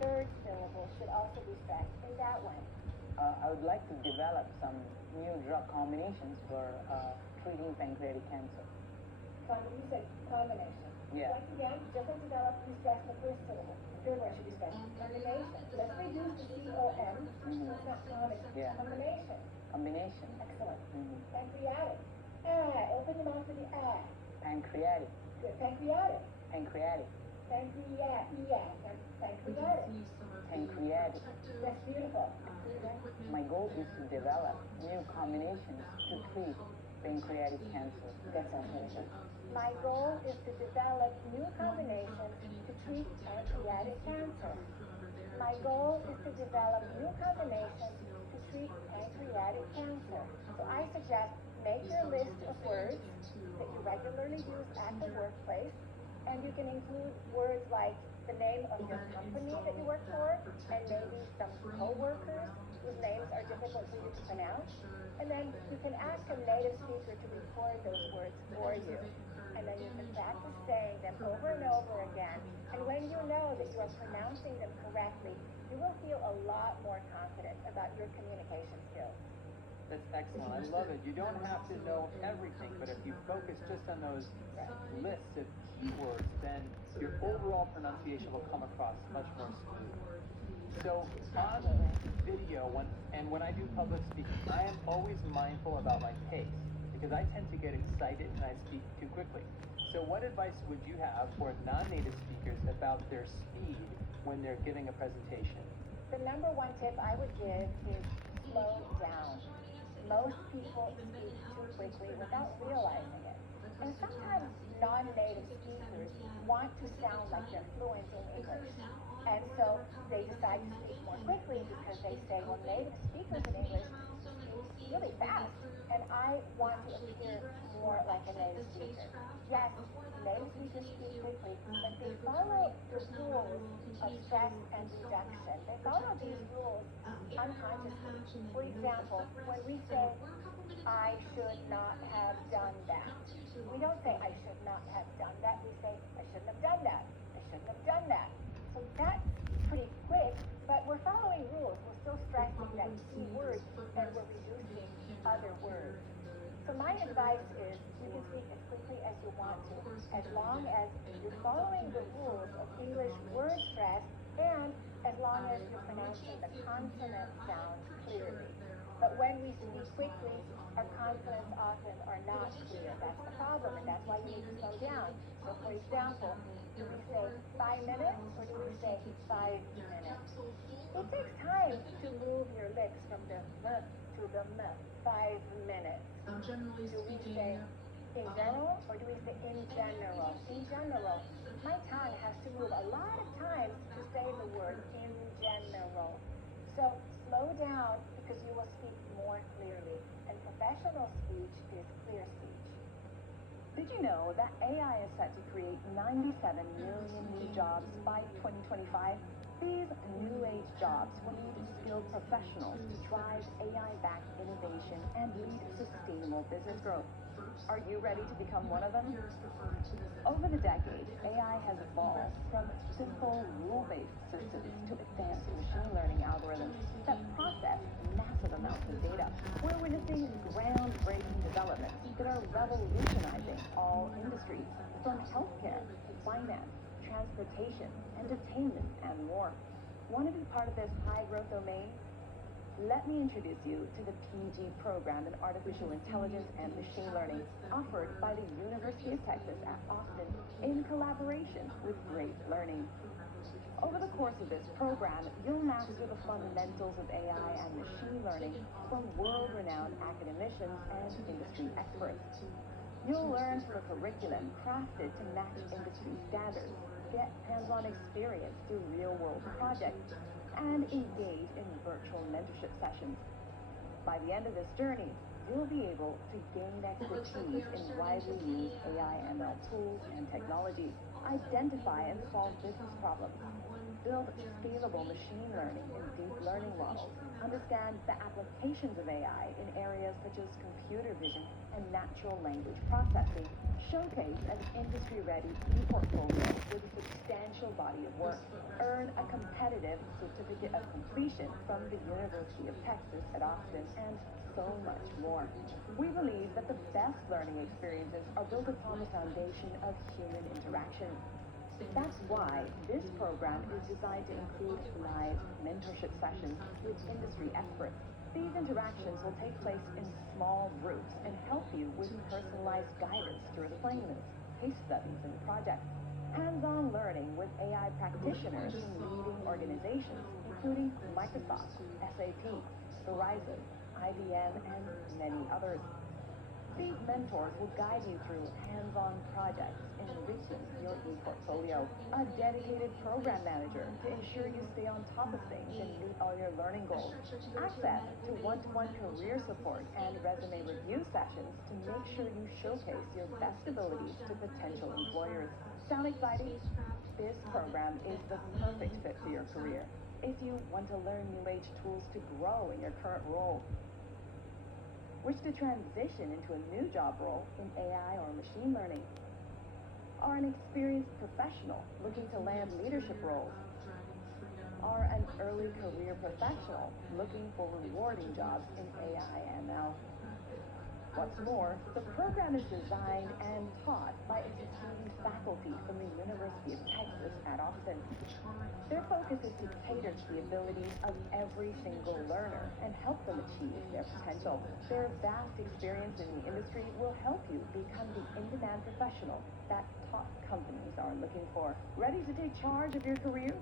third syllable should also be stressed in that way. I would like to develop some new drug combinations for treating pancreatic cancer. You said combination. Yeah. Once again, just like develop, you stress the first syllable. The third one should be stressed. Combination. Let's reduce the C-O-M, so it's not combination. Yeah. Combination. Combination. Excellent. Pancreatic. Open your mouth for the ah. Pancreatic. Good. Pancreatic. Pancreatic. Pancreatic. Pancreatic. That's beautiful. My goal is to develop new combinations to treat pancreatic cancer. That sounds really good. My goal is to develop new combinations to treat pancreatic cancer. My goal is to develop new combinations to treat pancreatic cancer. So I suggest make your list of words that you regularly use at the workplace, and you can include words like the name of your company that you work for, and maybe some co-workers whose names are difficult for you to pronounce. And then you can ask a native speaker to record those words for you. And then you can practice saying them over and over again. And when you know that you are pronouncing them correctly, you will feel a lot more confident about your communication skills. That's excellent. I love it. You don't have to know everything, but if you focus just on those lists of keywords, then your overall pronunciation will come across much more smooth. So on video, when I do public speaking, I am always mindful about my pace because I tend to get excited and I speak too quickly. So what advice would you have for non-native speakers about their speed when they're giving a presentation? The number one tip I would give is slow down. Most people speak too quickly without realizing it. And sometimes non-native speakers want to sound like they're fluent in English. And so they decide to speak more quickly because they say, well, native speakers in English speak really fast, and I want to appear more like a native speaker. Yes, native speakers speak quickly, but they follow the rules of stress and reduction. They follow these rules unconsciously. For example, when we say, I should not have done that, we don't say, I should not have done that. We say, I shouldn't have done that. I shouldn't have done that. So that's pretty quick, but we're following rules. We're still stressing that key word, and we're reducing other words. So my advice is you can speak as quickly as you want to, as long as you're following the rules of English word stress, and as long as you're pronouncing the consonant sounds clearly. But when we speak quickly, our consonants often are not clear. That's the problem, and that's why you need to slow down. So for example, do we say 5 minutes or do we say 5 minutes? It takes time to move your lips from the M to the M. 5 minutes. Do we say in general or do we say in general? In general. My tongue has to move a lot of times to say the word in general. So slow down because you will speak more clearly. And professional speech is clear speech. Did you know that AI is set to create 97 million new jobs by 2025? These new age jobs will need skilled professionals to drive AI-backed innovation and lead sustainable business growth. Are you ready to become one of them? Over the decades, AI has evolved from simple rule-based systems to advanced machine learning algorithms that process massive amounts of data. We're witnessing groundbreaking developments that are revolutionizing all industries, from healthcare to finance, transportation, entertainment, and more. Want to be part of this high-growth domain? Let me introduce you to the PG program in Artificial Intelligence and Machine Learning offered by the University of Texas at Austin in collaboration with Great Learning. Over the course of this program, you'll master the fundamentals of AI and machine learning from world-renowned academicians and industry experts. You'll learn from a curriculum crafted to match industry standards, get hands-on experience through real-world projects, and engage in virtual mentorship sessions. By the end of this journey, you'll be able to gain expertise in widely used AI/ML tools and technologies, identify and solve business problems, build scalable machine learning and deep learning models, understand the applications of AI in areas such as computer vision and natural language processing, showcase an industry-ready e-portfolio with a substantial body body of work, earn a competitive certificate of completion from the University of Texas at Austin, and so much more. We believe that the best learning experiences are built upon the foundation of human interaction. That's why this program is designed to include live mentorship sessions with industry experts. These interactions will take place in small groups and help you with personalized guidance through assignments, case studies, and projects. Hands-on learning with AI practitioners from leading organizations, including Microsoft, SAP, Verizon, IBM, and many others. These mentors will guide you through hands-on projects, enriching your e-portfolio. A dedicated program manager to ensure you stay on top of things and meet all your learning goals. Access to one-to-one career support and resume review sessions to make sure you showcase your best abilities to potential employers. Sound exciting? This program is the perfect fit for your career if you want to learn new age tools to grow in your current role, wish to transition into a new job role in AI or machine learning, are an experienced professional looking to land leadership roles, are an early career professional looking for rewarding jobs in AI ML. What's more, the program is designed and taught by esteemed faculty from the University of Texas at Austin. Their focus is to cater to the abilities of every single learner and help them achieve their potential. Their vast experience in the industry will help you become the in-demand professional that top companies are looking for. Ready to take charge of your career?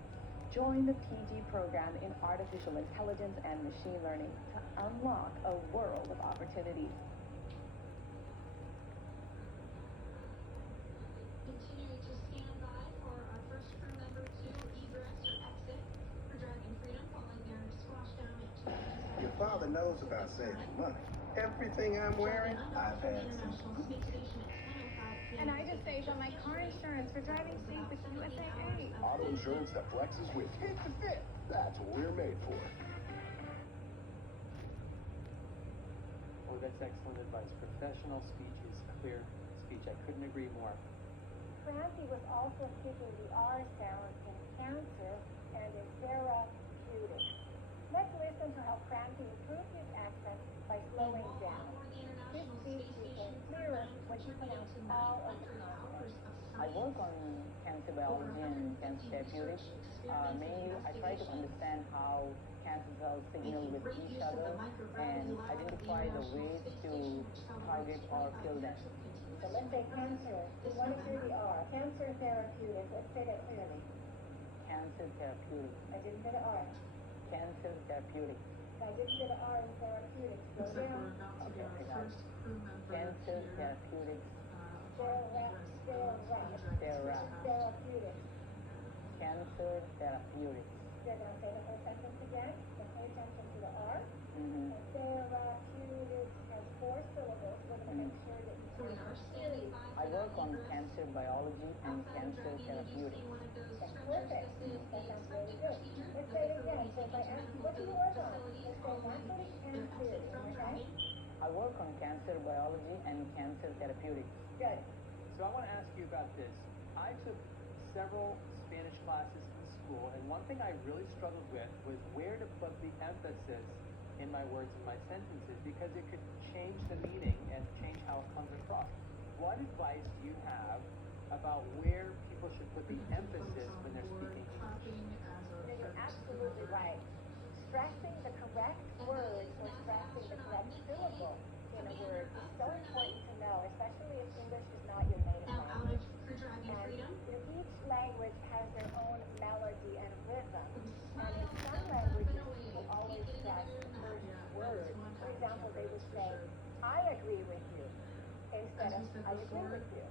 Join the PG program in artificial intelligence and machine learning to unlock a world of opportunities. Continuing to stand by for our first crew member to egress or exit for Dragon Freedom following their squashdown at 2:57. Your father knows about saving money. Everything I'm wearing, I've had since. And I just saved on my car insurance for driving safe with USAA. Auto insurance that flexes with you. Hit the fit. That's what we're made for. Oh, that's excellent advice. Professional speech is clear speech. I couldn't agree more. Clancy was also speaking the R sound in cancer and in therapeutics. Let's listen to how Clancy improved his accent by slowing down. His speech became clearer when he pronounced all of the consonants. I work on cancer biology and cancer therapeutics. Mainly, I try to understand how cancer cells signal with each other and identify the ways to target or kill them. So let's say cancer. We want to hear the R. Cancer therapeutics. Let's say that clearly. Cancer therapeutics. I didn't say the R. Cancer therapeutics. I didn't say the R in therapeutics. Slow down. Okay, I got it. Cancer therapeutics. Therapeutics. Cancer therapeutics. They're going to say the whole sentence again. So pay attention to the R. Mm-hmm. Therapeutics has 4 syllables. We're going to make sure that you hear it clearly. I work on cancer biology and cancer therapeutics. That's perfect. That sounds really good. Let's say it again. So if I ask you, what do you work on? Let's say naturally cancer. Okay? I work on cancer biology and cancer therapeutics. Good. So I want to ask you about this. I took several Spanish classes in school, and one thing I really struggled with was where to put the emphasis in my words and my sentences, because it could change the meaning and change how it comes across. What advice do you have about where people should put the emphasis when they're speaking English? You're absolutely right. Stressing the correct words or stressing the correct syllable in a word is so important to know, especially if English is not your native language. And each language has their own melody and rhythm. And in some languages, people always stress the first word. For example, they would say, I agree with you, instead of I agree with you.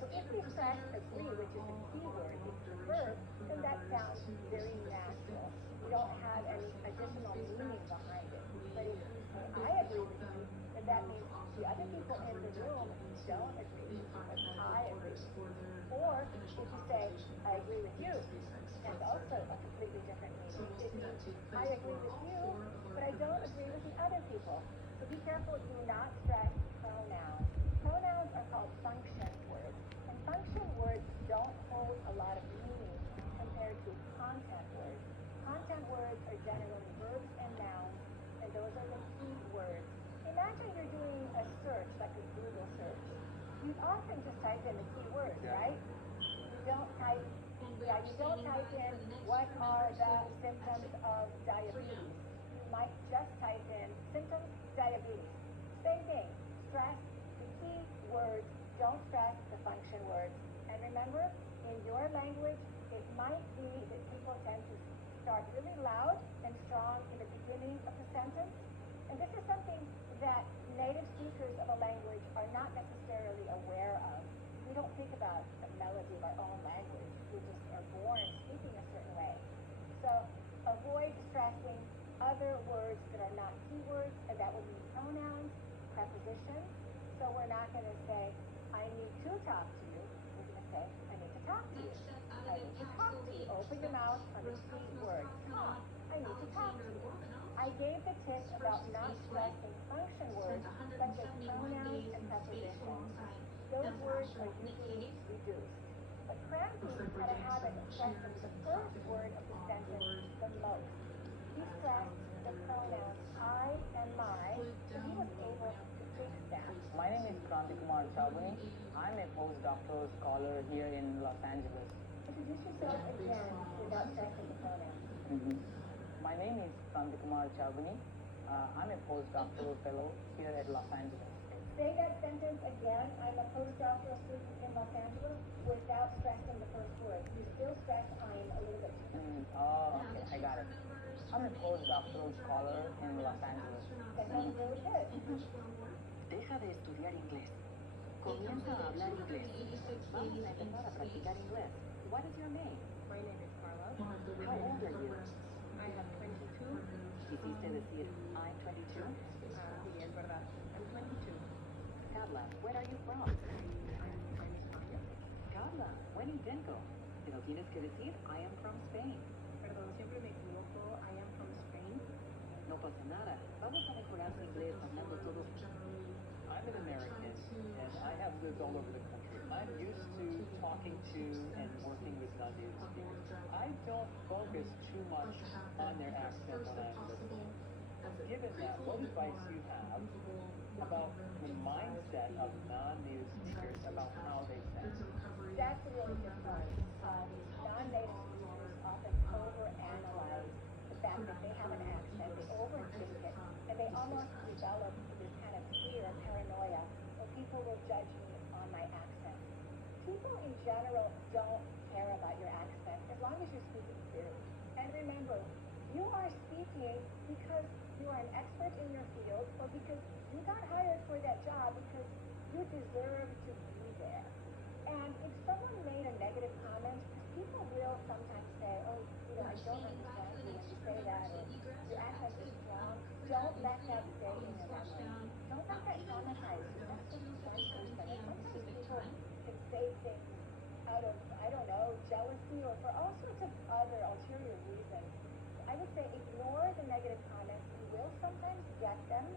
So if we stress agree, which is the key word, it's the verb, then that sounds very natural. We don't have any additional meaning behind it. But if you say I agree with you, then that means the other people in the room don't agree with you, but I agree with you. Or if you say I agree with you, that's also a completely different meaning. It means I agree with you, but I don't agree with the other people. So be careful, do not stress pronouns. Pronouns are called function words, and function words don't hold a lot of meaning compared type in the keywords, Yeah. right? You don't type, you don't type in what are the symptoms of diabetes. You might just type in symptoms, diabetes. Same thing. Stress the key words. Don't stress the function words. And remember, in your language, it might be that people tend to start really loud and strong in the beginning of the sentence. And this is something that native speakers of a language are not necessarily aware of. We don't think about the melody of our own language. We just are born speaking a certain way. So avoid stressing other words that are not keywords, and that would be pronouns, prepositions. So we're not going to say, I need to talk to you. We're going to say, I need to talk to you. I need to talk to you. Open your mouth on the key word, talk. I need to talk to you. I gave the tip about not stressing function words such as pronouns and prepositions. Those words are usually reduced. But Crampy had a habit of stressing the first word of the sentence the most. He stressed the pronouns I and my, so he was able to fix that. My name is Kranti Kumar Chabani. I'm a postdoctoral scholar here in Los Angeles. Introduce yourself again without stressing the pronouns. My name is Kranti Kumar Chabani. I'm a postdoctoral fellow here at Los Angeles. Say that sentence again. I'm a postdoctoral student in Los Angeles without stressing the first word. You still stress I'm a little bit too much. Okay, I got it. I'm a postdoctoral scholar in Los Angeles. That sounds really good. Deja de estudiar inglés. Comienza a hablar inglés. Vamos a empezar a practicar inglés. What is your name? My name is Carla. How old are you? I have 22. Quisiste decir I'm 22? Sí, es verdad. I'm 22. Carla, where are you from? I'm España. Carla, buen intento. Pero tienes que decir I am from Spain. Perdón, siempre me equivoco. I am from Spain. No pasa nada. Vamos a mejorar tu inglés hablando todo. I'm an American, and I have lived all over the country. I'm used to talking to and working with non-native speakers. I don't focus too much on their accent when I'm listening. Given that, what advice do you have about the mindset of non-native speakers about how they sound? That's a really good point. Non-native speakers often overanalyze the fact that they have an accent, they overthink it, and they almost develop this kind of fear and paranoia where people will judge me on my accent. People in general don't care about your accent as long as you're speaking clearly. And remember, you are speaking because you are an expert in your field or because you got hired for that job because you deserve to be there. And if someone made a negative comment, people will sometimes say, oh, I don't understand you when you say that, or your accent is strong. Don't let that stay in your memory. Don't let that traumatize you. That's just one person. And sometimes people can say things out of, jealousy or for all sorts of other ulterior reasons. I would say ignore the negative comments. You will sometimes get them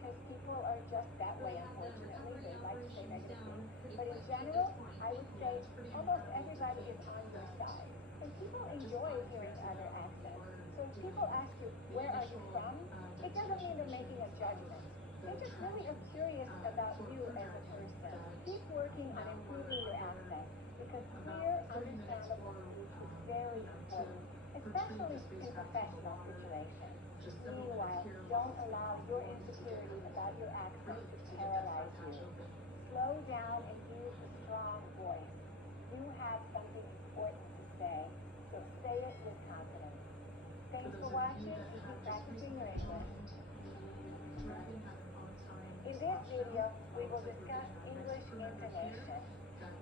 because people are just that way, unfortunately. They like to say negative things. But in general, I would say almost everybody is on your side. And people enjoy hearing other accents. So if people ask you, where are you from? It doesn't mean they're making a judgment. They just really are curious about you as a person. Keep working on improving your accent because clear, understandable speech is very important, especially in professional situations. Meanwhile, don't allow your insecurity about your accent to paralyze you. Slow down and use a strong voice. You have something important to say, so say it with confidence. Thanks for watching and keep practicing your English. In this video, we will discuss English intonation.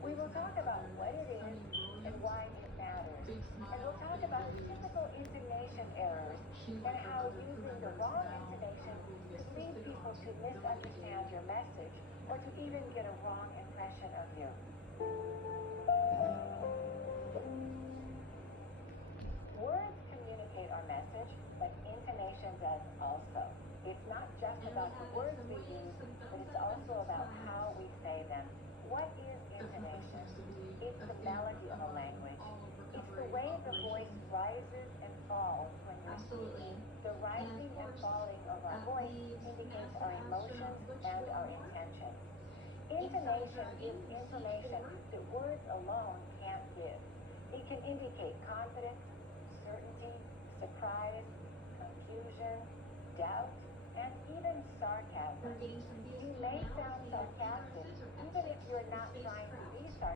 We will talk about what it is and why it matters. And we'll talk about typical intonation errors and how using the wrong intonation could lead people to misunderstand your message or to even get a wrong impression of you. Words communicate our message, but intonation does also. It's not just about the words we use, but it's also about how we say them. What is intonation? It's the melody of a language. It's the way the voice rises and falls when we speak. The rising and falling of our voice indicates our emotions and our intentions. Intonation is information that words alone can't give. It can indicate confidence, certainty, surprise, confusion,